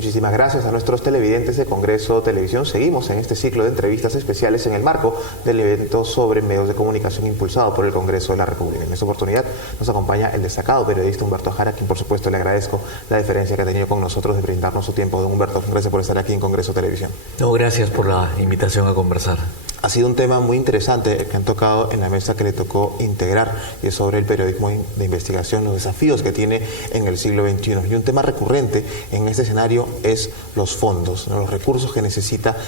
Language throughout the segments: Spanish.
Muchísimas gracias a nuestros televidentes de Congreso Televisión. Seguimos en este ciclo de entrevistas especiales en el marco del evento sobre medios de comunicación impulsado por el Congreso de la República. En esta oportunidad nos acompaña el destacado periodista Humberto Jara, a quien por supuesto le agradezco la deferencia que ha tenido con nosotros de brindarnos su tiempo. Don Humberto, gracias por estar aquí en Congreso Televisión. No, gracias por la invitación a conversar. Ha sido un tema muy interesante que han tocado en la mesa que le tocó integrar, y es sobre el periodismo de investigación, los desafíos que tiene en el siglo XXI. Y un tema recurrente en este escenario es los fondos, ¿no? Los recursos que necesita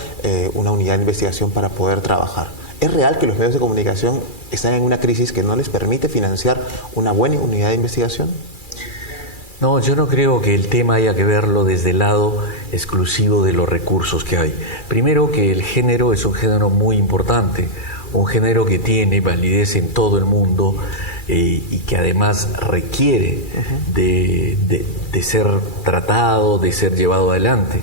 una unidad de investigación para poder trabajar. ¿Es real que los medios de comunicación están en una crisis que no les permite financiar una buena unidad de investigación? No, yo no creo que el tema haya que verlo desde el lado exclusivo de los recursos que hay. Primero, que el género es un género muy importante, un género que tiene validez en todo el mundo y que además requiere de ser tratado, de ser llevado adelante.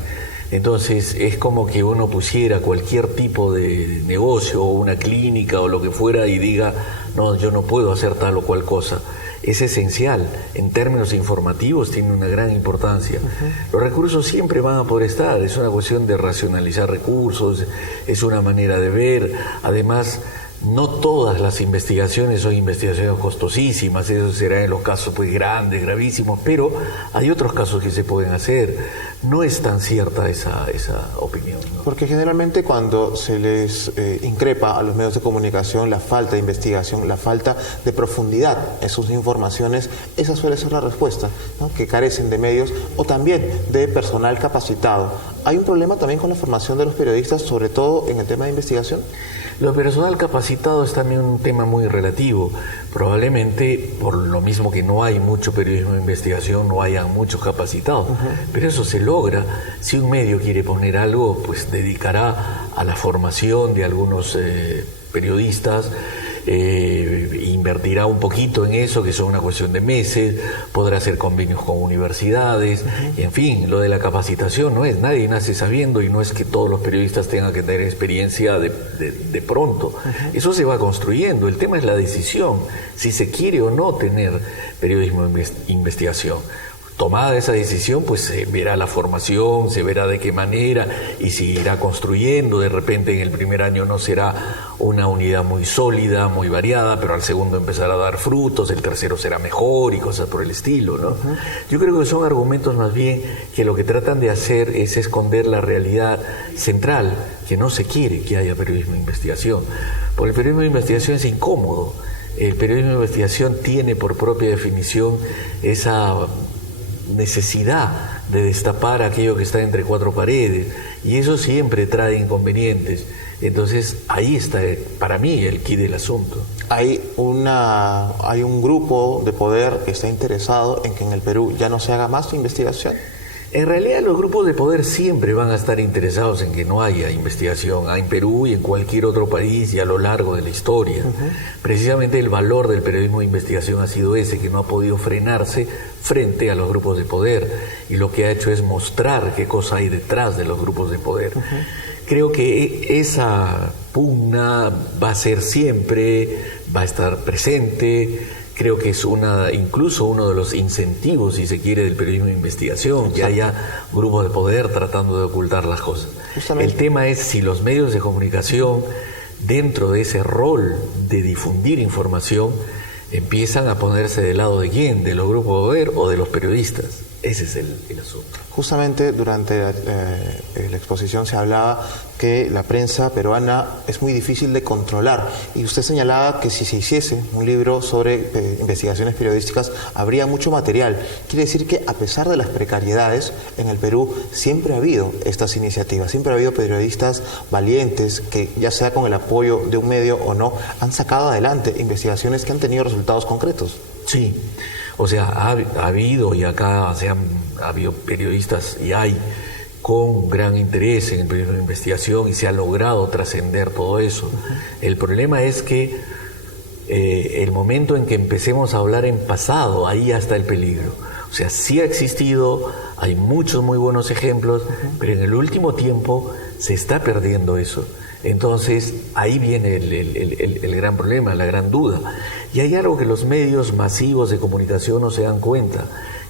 Entonces es como que uno pusiera cualquier tipo de negocio o una clínica o lo que fuera y diga, no, yo no puedo hacer tal o cual cosa. Es esencial, en términos informativos tiene una gran importancia. Los recursos siempre van a poder estar, es una cuestión de racionalizar recursos, es una manera de ver. Además, no todas las investigaciones son investigaciones costosísimas, eso será en los casos pues grandes, gravísimos, pero hay otros casos que se pueden hacer. No es tan cierta esa opinión, ¿no? Porque generalmente cuando se les increpa a los medios de comunicación la falta de investigación, la falta de profundidad en sus informaciones, esa suele ser la respuesta, ¿no? Que carecen de medios o también de personal capacitado. ¿Hay un problema también con la formación de los periodistas, sobre todo en el tema de investigación? Lo personal capacitado es también un tema muy relativo. Probablemente, por lo mismo que no hay mucho periodismo de investigación, no hayan muchos capacitados. Pero eso se logra. Si un medio quiere poner algo, pues dedicará a la formación de algunos periodistas, invertirá un poquito en eso, que son una cuestión de meses, podrá hacer convenios con universidades, y en fin, lo de la capacitación no es, nadie nace sabiendo y no es que todos los periodistas tengan que tener experiencia de pronto. Eso se va construyendo, el tema es la decisión, si se quiere o no tener periodismo de investigación. Tomada esa decisión, pues se verá la formación, se verá de qué manera y se irá construyendo. De repente en el primer año no será una unidad muy sólida, muy variada, pero al segundo empezará a dar frutos, el tercero será mejor y cosas por el estilo, ¿no? Yo creo que son argumentos más bien que lo que tratan de hacer es esconder la realidad central, que no se quiere que haya periodismo de investigación, porque el periodismo de investigación es incómodo. El periodismo de investigación tiene por propia definición esa necesidad de destapar aquello que está entre cuatro paredes, y eso siempre trae inconvenientes. Entonces ahí está para mí el quid del asunto. Hay un grupo de poder que está interesado en que en el Perú ya no se haga más investigación. En realidad los grupos de poder siempre van a estar interesados en que no haya investigación en Perú y en cualquier otro país y a lo largo de la historia. Precisamente el valor del periodismo de investigación ha sido ese, que no ha podido frenarse frente a los grupos de poder, y lo que ha hecho es mostrar qué cosa hay detrás de los grupos de poder. Creo que esa pugna va a ser siempre, va a estar presente. Creo que es incluso uno de los incentivos, si se quiere, del periodismo de investigación, que haya grupos de poder tratando de ocultar las cosas. El tema es si los medios de comunicación, dentro de ese rol de difundir información, empiezan a ponerse del lado de quién, de los grupos de poder o de los periodistas. Ese es el asunto. Justamente durante la exposición se hablaba que la prensa peruana es muy difícil de controlar, y usted señalaba que si se hiciese un libro sobre investigaciones periodísticas habría mucho material. Quiere decir que a pesar de las precariedades en el Perú siempre ha habido estas iniciativas, siempre ha habibido periodistas valientes que, ya sea con el apoyo de un medio o no, han sacado adelante investigaciones que han tenido resultados concretos. Sí. O sea, ha habido, y acá ha habido periodistas, y hay, con gran interés en el periodismo de investigación, y se ha logrado trascender todo eso. El problema es que el momento en que empecemos a hablar en pasado, ahí ya está el peligro. O sea, sí ha existido, hay muchos muy buenos ejemplos, pero en el último tiempo se está perdiendo eso. Entonces, ahí viene el gran problema, la gran duda. Y hay algo que los medios masivos de comunicación no se dan cuenta,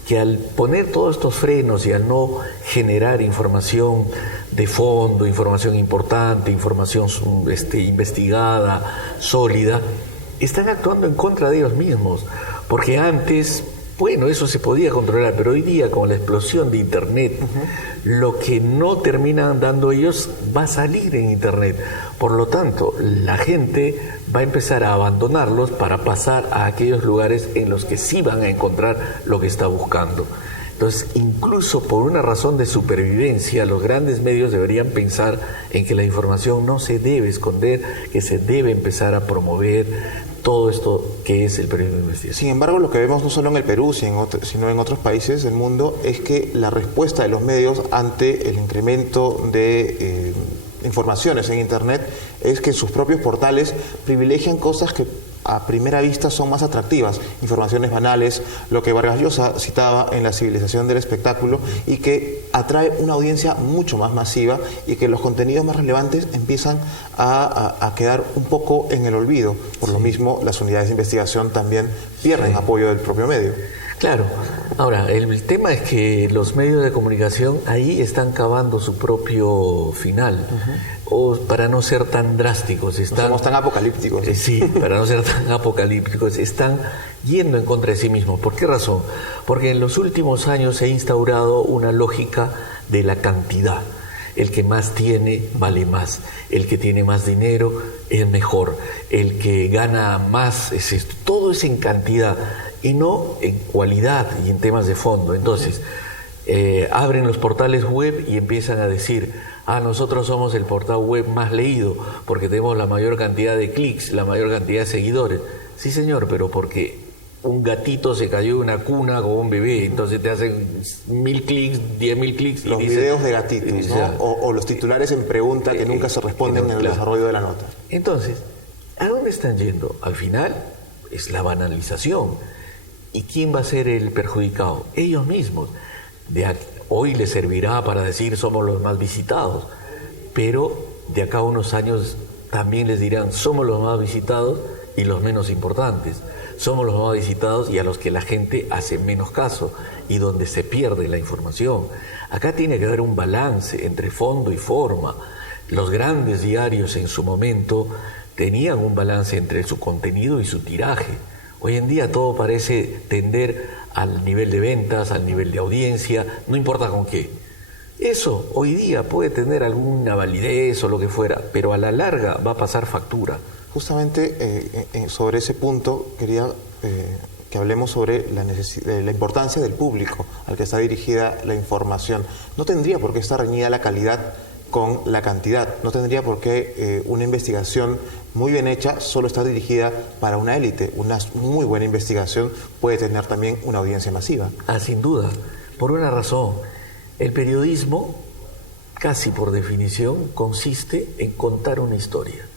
que al poner todos estos frenos y al no generar información de fondo, información importante, información investigada, sólida, están actuando en contra de ellos mismos, porque antes, bueno, eso se podía controlar, pero hoy día con la explosión de Internet, lo que no terminan dando ellos va a salir en Internet. Por lo tanto, la gente va a empezar a abandonarlos para pasar a aquellos lugares en los que sí van a encontrar lo que está buscando. Entonces, incluso por una razón de supervivencia, los grandes medios deberían pensar en que la información no se debe esconder, que se debe empezar a promover todo esto que es el periodismo de investigación. Sin embargo, lo que vemos no solo en el Perú, sino en otros países del mundo, es que la respuesta de los medios ante el incremento de informaciones en Internet es que sus propios portales privilegian cosas que a primera vista son más atractivas, informaciones banales, lo que Vargas Llosa citaba en La civilización del espectáculo, y que atrae una audiencia mucho más masiva y que los contenidos más relevantes empiezan a quedar un poco en el olvido. Por lo mismo, las unidades de investigación también pierden apoyo del propio medio. Claro. Ahora, el tema es que los medios de comunicación ahí están cavando su propio final. O para no ser tan drásticos, no somos tan apocalípticos. Sí, para no ser tan apocalípticos, están yendo en contra de sí mismos. ¿Por qué razón? Porque en los últimos años se ha instaurado una lógica de la cantidad. El que más tiene vale más, el que tiene más dinero es mejor, el que gana más es esto. Todo es en cantidad y no en cualidad y en temas de fondo. Entonces, abren los portales web y empiezan a decir: nosotros somos el portal web más leído porque tenemos la mayor cantidad de clics, la mayor cantidad de seguidores. Sí, señor, pero porque un gatito se cayó de una cuna con un bebé, entonces te hacen 1000 clics, 10.000 clics. Los videos de gatitos, ¿no? O los titulares en pregunta que nunca se responden en el desarrollo de la nota. Entonces, ¿a dónde están yendo? Al final es la banalización. ¿Y quién va a ser el perjudicado? Ellos mismos. Hoy les servirá para decir somos los más visitados, pero de acá a unos años también les dirán somos los más visitados y los menos importantes. Somos los más visitados y a los que la gente hace menos caso y donde se pierde la información. Acá tiene que haber un balance entre fondo y forma. Los grandes diarios en su momento tenían un balance entre su contenido y su tiraje. Hoy en día todo parece tender al nivel de ventas, al nivel de audiencia, no importa con qué. Eso hoy día puede tener alguna validez o lo que fuera, pero a la larga va a pasar factura. Justamente sobre ese punto quería que hablemos sobre la importancia del público al que está dirigida la información. No tendría por qué estar reñida la calidad con la cantidad. No tendría por qué una investigación muy bien hecha solo estar dirigida para una élite. Una muy buena investigación puede tener también una audiencia masiva. Sin duda, por una razón. El periodismo, casi por definición, consiste en contar una historia.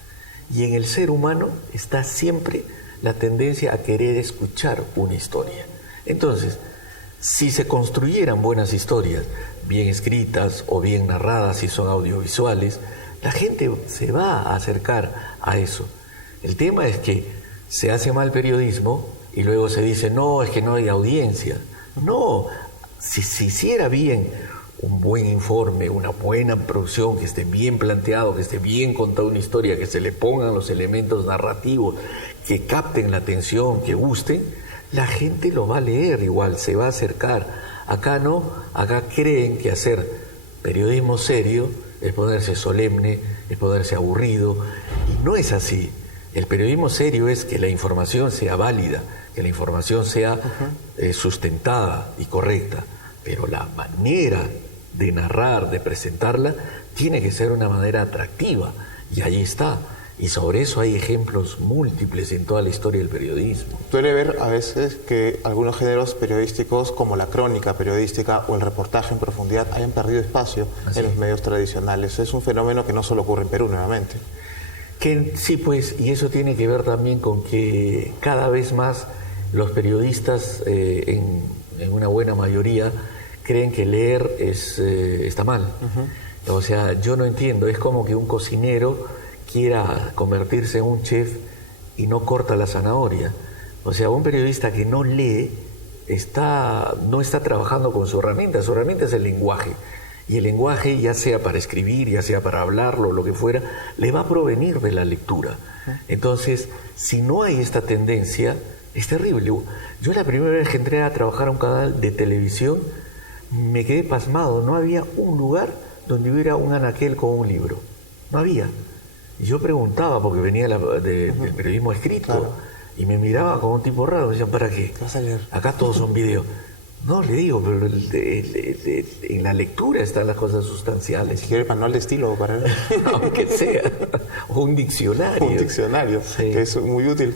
Y en el ser humano está siempre la tendencia a querer escuchar una historia. Entonces, si se construyeran buenas historias, bien escritas o bien narradas si son audiovisuales, la gente se va a acercar a eso. El tema es que se hace mal periodismo y luego se dice, no, es que no hay audiencia. No, si se hiciera bien un buen informe, una buena producción, que esté bien planteado, que esté bien contada una historia, que se le pongan los elementos narrativos, que capten la atención, que gusten, la gente lo va a leer igual, se va a acercar. Acá no, acá creen que hacer periodismo serio es ponerse solemne, es ponerse aburrido, y no es así. El periodismo serio es que la información sea válida, que la información sea sustentada y correcta, pero la manera de narrar, de presentarla, tiene que ser una manera atractiva, y ahí está. Y sobre eso hay ejemplos múltiples en toda la historia del periodismo. Suele ver a veces que algunos géneros periodísticos, como la crónica periodística o el reportaje en profundidad, hayan perdido espacio en los medios tradicionales. Es un fenómeno que no solo ocurre en Perú, nuevamente. Sí, pues, y eso tiene que ver también con que cada vez más los periodistas, en una buena mayoría, creen que leer está mal. O sea, yo no entiendo, es como que un cocinero quiera convertirse en un chef y no corta la zanahoria. O sea, un periodista que no lee no está trabajando con su herramienta es el lenguaje. Y el lenguaje, ya sea para escribir, ya sea para hablarlo, lo que fuera, le va a provenir de la lectura. Entonces, si no hay esta tendencia, es terrible. Yo la primera vez que entré a trabajar a un canal de televisión, me quedé pasmado. No había un lugar donde hubiera un anaquel con un libro. No había. Y yo preguntaba, porque venía del periodismo escrito, claro, y me miraba como un tipo raro. Me decían, ¿para qué? ¿Qué vas a leer? Acá todos son videos. No, le digo, pero en la lectura están las cosas sustanciales. Si quiere el manual de estilo para él. Aunque sea. O un diccionario. Un diccionario, sí, que es muy útil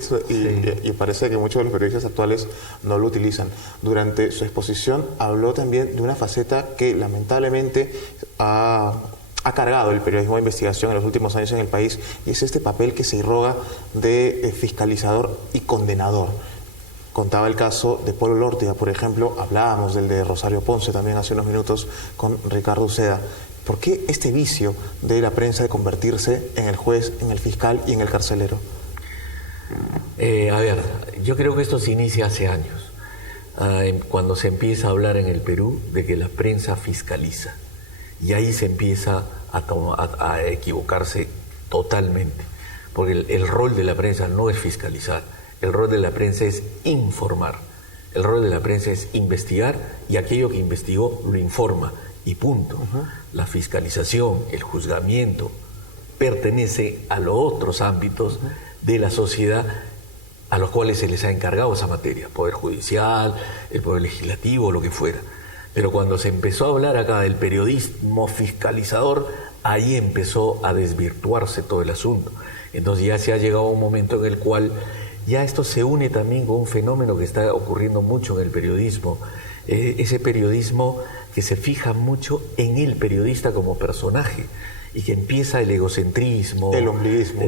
y parece que muchos de los periodistas actuales no lo utilizan. Durante su exposición habló también de una faceta que lamentablemente ha cargado el periodismo de investigación en los últimos años en el país, y es este papel que se irroga de fiscalizador y condenador. Contaba el caso de Polo Lórtiga, por ejemplo, hablábamos del de Rosario Ponce también hace unos minutos con Ricardo Uceda. ¿Por qué este vicio de la prensa de convertirse en el juez, en el fiscal y en el carcelero? A ver, yo creo que esto se inicia hace años, cuando se empieza a hablar en el Perú de que la prensa fiscaliza, y ahí se empieza a equivocarse totalmente, porque el rol de la prensa no es fiscalizar. El rol de la prensa es informar, el rol de la prensa es investigar, y aquello que investigó lo informa, y punto. La fiscalización, el juzgamiento, pertenece a los otros ámbitos de la sociedad a los cuales se les ha encargado esa materia, Poder Judicial, el Poder Legislativo, lo que fuera. Pero cuando se empezó a hablar acá del periodismo fiscalizador, ahí empezó a desvirtuarse todo el asunto. Entonces ya se ha llegado a un momento en el cual ya esto se une también con un fenómeno que está ocurriendo mucho en el periodismo, ese periodismo que se fija mucho en el periodista como personaje, y que empieza el egocentrismo, el ombliguismo,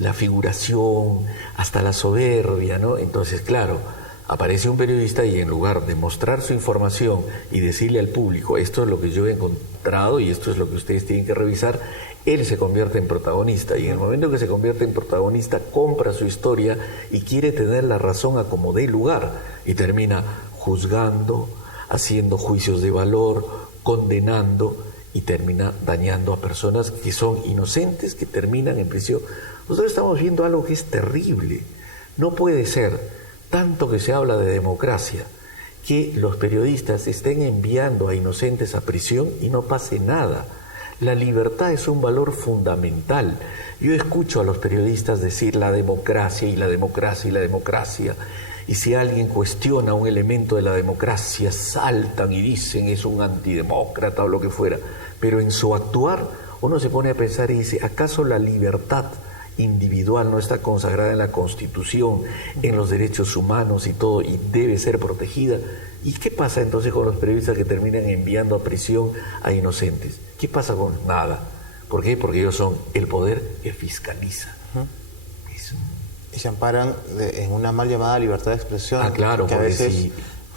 la figuración, hasta la soberbia, ¿no? Entonces, claro, aparece un periodista y en lugar de mostrar su información y decirle al público, esto es lo que yo he encontrado y esto es lo que ustedes tienen que revisar, él se convierte en protagonista, y en el momento que se convierte en protagonista compra su historia y quiere tener la razón a como dé lugar, y termina juzgando, haciendo juicios de valor, condenando, y termina dañando a personas que son inocentes, que terminan en prisión. Nosotros estamos viendo algo que es terrible. No puede ser, tanto que se habla de democracia, que los periodistas estén enviando a inocentes a prisión y no pase nada. La libertad es un valor fundamental. Yo escucho a los periodistas decir la democracia y la democracia y la democracia, y si alguien cuestiona un elemento de la democracia, saltan y dicen es un antidemócrata o lo que fuera. Pero en su actuar uno se pone a pensar y dice, ¿acaso la libertad individual no está consagrada en la Constitución, en los derechos humanos y todo, y debe ser protegida? ¿Y qué pasa entonces con los periodistas que terminan enviando a prisión a inocentes? ¿Qué pasa con nada? ¿Por qué? Porque ellos son el poder que fiscaliza. Y se amparan en una mal llamada libertad de expresión, claro, que a veces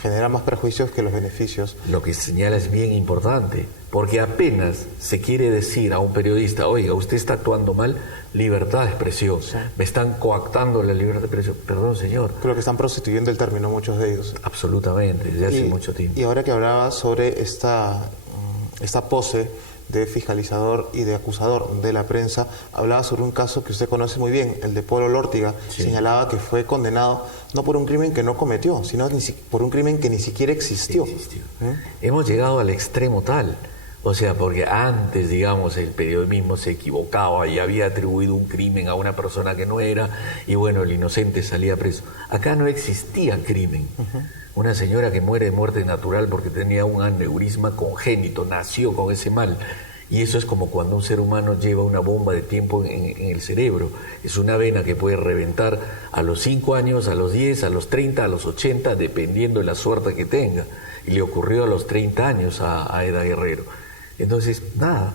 genera más perjuicios que los beneficios. Lo que señala es bien importante, porque apenas se quiere decir a un periodista, oiga, usted está actuando mal, libertad de expresión, me están coactando la libertad de expresión. Perdón, señor. Creo que están prostituyendo el término muchos de ellos. Absolutamente, desde hace mucho tiempo. Y ahora que hablaba sobre esta pose de fiscalizador y de acusador de la prensa, hablaba sobre un caso que usted conoce muy bien, el de Polo Lórtiga. Señalaba que fue condenado no por un crimen que no cometió, sino por un crimen que ni siquiera existió. Hemos llegado al extremo tal, o sea, porque antes, digamos, el periodismo se equivocaba y había atribuido un crimen a una persona que no era, y bueno, el inocente salía preso. Acá no existía crimen. Una señora que muere de muerte natural porque tenía un aneurisma congénito, nació con ese mal. Y eso es como cuando un ser humano lleva una bomba de tiempo en el cerebro. Es una vena que puede reventar a los 5 años, a los 10, a los 30, a los 80, dependiendo de la suerte que tenga. Y le ocurrió a los 30 años a Eda Guerrero. Entonces, nada.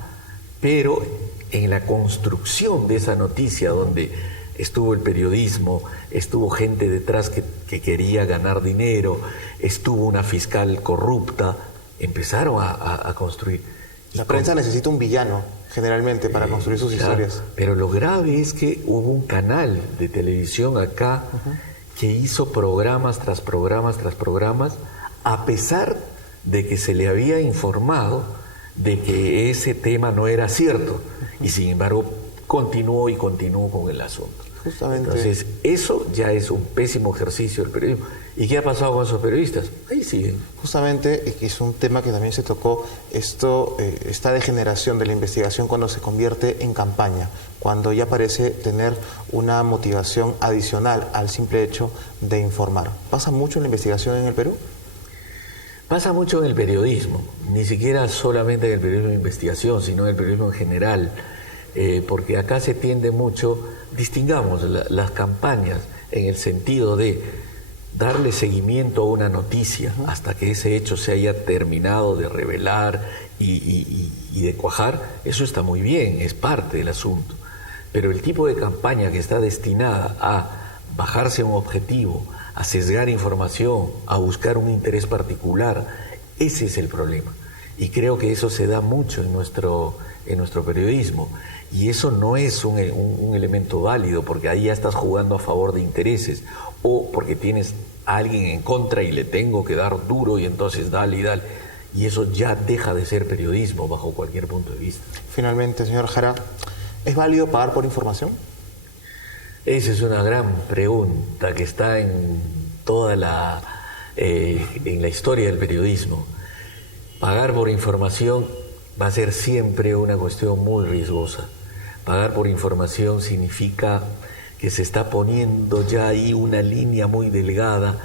Pero en la construcción de esa noticia, donde estuvo el periodismo, estuvo gente detrás que quería ganar dinero, estuvo una fiscal corrupta, empezaron a construir. La prensa necesita un villano, generalmente, para construir sus historias. Pero lo grave es que hubo un canal de televisión acá que hizo programas tras programas tras programas, a pesar de que se le había informado de que ese tema no era cierto, y sin embargo continuó y continuó con el asunto. Justamente. Entonces, eso ya es un pésimo ejercicio del periodismo. ¿Y qué ha pasado con esos periodistas? Ahí siguen. Justamente, es un tema que también se tocó, esta degeneración de la investigación cuando se convierte en campaña, cuando ya parece tener una motivación adicional al simple hecho de informar. ¿Pasa mucho en la investigación en el Perú? Pasa mucho en el periodismo, ni siquiera solamente en el periodismo de investigación, sino en el periodismo en general, porque acá se tiende mucho, distingamos las campañas en el sentido de darle seguimiento a una noticia hasta que ese hecho se haya terminado de revelar y de cuajar. Eso está muy bien, es parte del asunto, pero el tipo de campaña que está destinada a bajarse a un objetivo, a sesgar información, a buscar un interés particular, ese es el problema. Y creo que eso se da mucho en nuestro periodismo. Y eso no es un elemento válido, porque ahí ya estás jugando a favor de intereses, o porque tienes a alguien en contra y le tengo que dar duro y entonces dale y dale. Y eso ya deja de ser periodismo bajo cualquier punto de vista. Finalmente, señor Jara, ¿es válido pagar por información? Esa es una gran pregunta que está en toda en la historia del periodismo. Pagar por información va a ser siempre una cuestión muy riesgosa. Pagar por información significa que se está poniendo ya ahí una línea muy delgada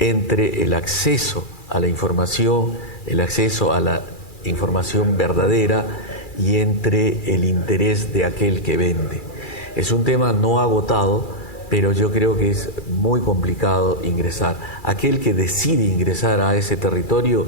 entre el acceso a la información, el acceso a la información verdadera y entre el interés de aquel que vende. Es un tema no agotado, pero yo creo que es muy complicado ingresar. Aquel que decide ingresar a ese territorio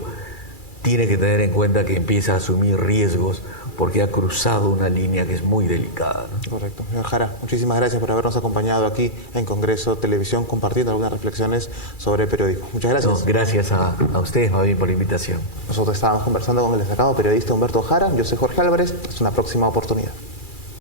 tiene que tener en cuenta que empieza a asumir riesgos porque ha cruzado una línea que es muy delicada, ¿no? Correcto. Señor Jara, muchísimas gracias por habernos acompañado aquí en Congreso Televisión, compartiendo algunas reflexiones sobre periodismo. Muchas gracias. No, gracias a ustedes, Javi, por la invitación. Nosotros estábamos conversando con el destacado periodista Humberto Jara. Yo soy Jorge Álvarez. Hasta una próxima oportunidad.